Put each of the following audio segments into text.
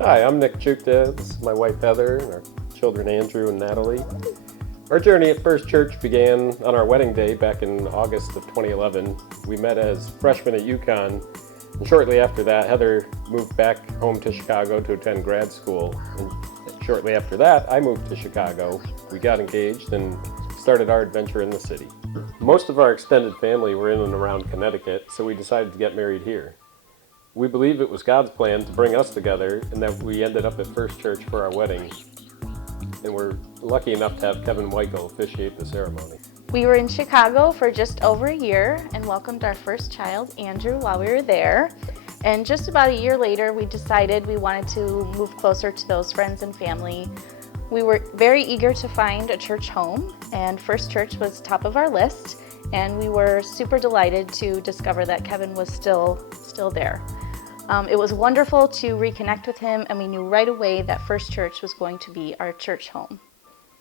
Hi, I'm Nick Czuchta. This is my wife Heather and our children Andrew and Natalie. Our journey at First Church began on our wedding day back in August of 2011. We met as freshmen at UConn, and shortly after that, Heather moved back home to Chicago to attend grad school. And shortly after that, I moved to Chicago. We got engaged and started our adventure in the city. Most of our extended family were in and around Connecticut, so we decided to get married here. We believe it was God's plan to bring us together and that we ended up at First Church for our wedding. And we're lucky enough to have Kevin Weichel officiate the ceremony. We were in Chicago for just over a year and welcomed our first child, Andrew, while we were there. And just about a year later, we decided we wanted to move closer to those friends and family. We were very eager to find a church home, and First Church was top of our list. And we were super delighted to discover that Kevin was still there. It was wonderful to reconnect with him, and we knew right away that First Church was going to be our church home.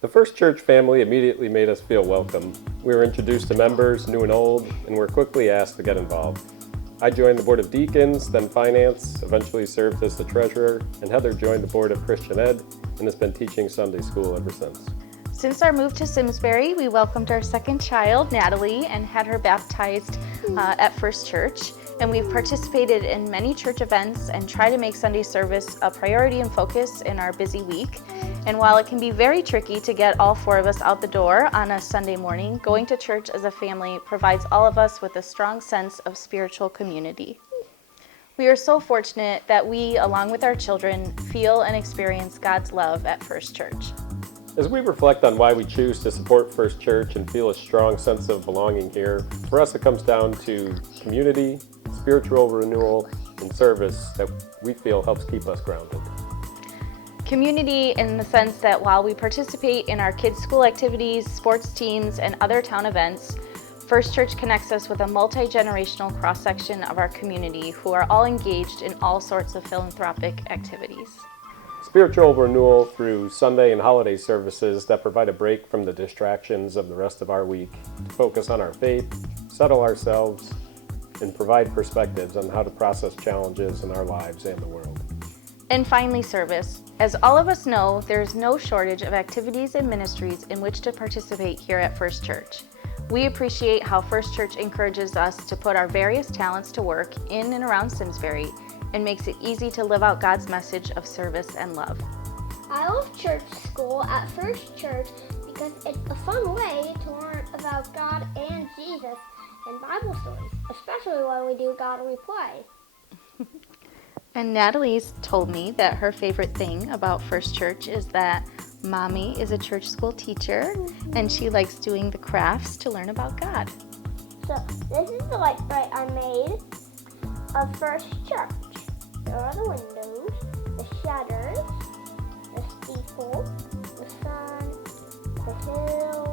The First Church family immediately made us feel welcome. We were introduced to members, new and old, and were quickly asked to get involved. I joined the Board of Deacons, then Finance, eventually served as the Treasurer, and Heather joined the Board of Christian Ed and has been teaching Sunday school ever since. Since our move to Simsbury, we welcomed our second child, Natalie, and had her baptized at First Church. And we've participated in many church events and try to make Sunday service a priority and focus in our busy week. And while it can be very tricky to get all four of us out the door on a Sunday morning, going to church as a family provides all of us with a strong sense of spiritual community. We are so fortunate that we, along with our children, feel and experience God's love at First Church. As we reflect on why we choose to support First Church and feel a strong sense of belonging here, for us it comes down to community, spiritual renewal, and service that we feel helps keep us grounded. Community in the sense that while we participate in our kids' school activities, sports teams, and other town events, First Church connects us with a multi-generational cross-section of our community who are all engaged in all sorts of philanthropic activities. Spiritual renewal through Sunday and holiday services that provide a break from the distractions of the rest of our week to focus on our faith, settle ourselves, and provide perspectives on how to process challenges in our lives and the world. And finally, service. As all of us know, there is no shortage of activities and ministries in which to participate here at First Church. We appreciate how First Church encourages us to put our various talents to work in and around Simsbury and makes it easy to live out God's message of service and love. I love church school at First Church because it's a fun way to learn about God and Jesus and Bible stories, especially when we do God Replay. And Natalie's told me that her favorite thing about First Church is that Mommy is a church school teacher and she likes doing the crafts to learn about God. So this is the light bright I made of First Church. There are the windows, the shutters, the steeple, the sun, the hill,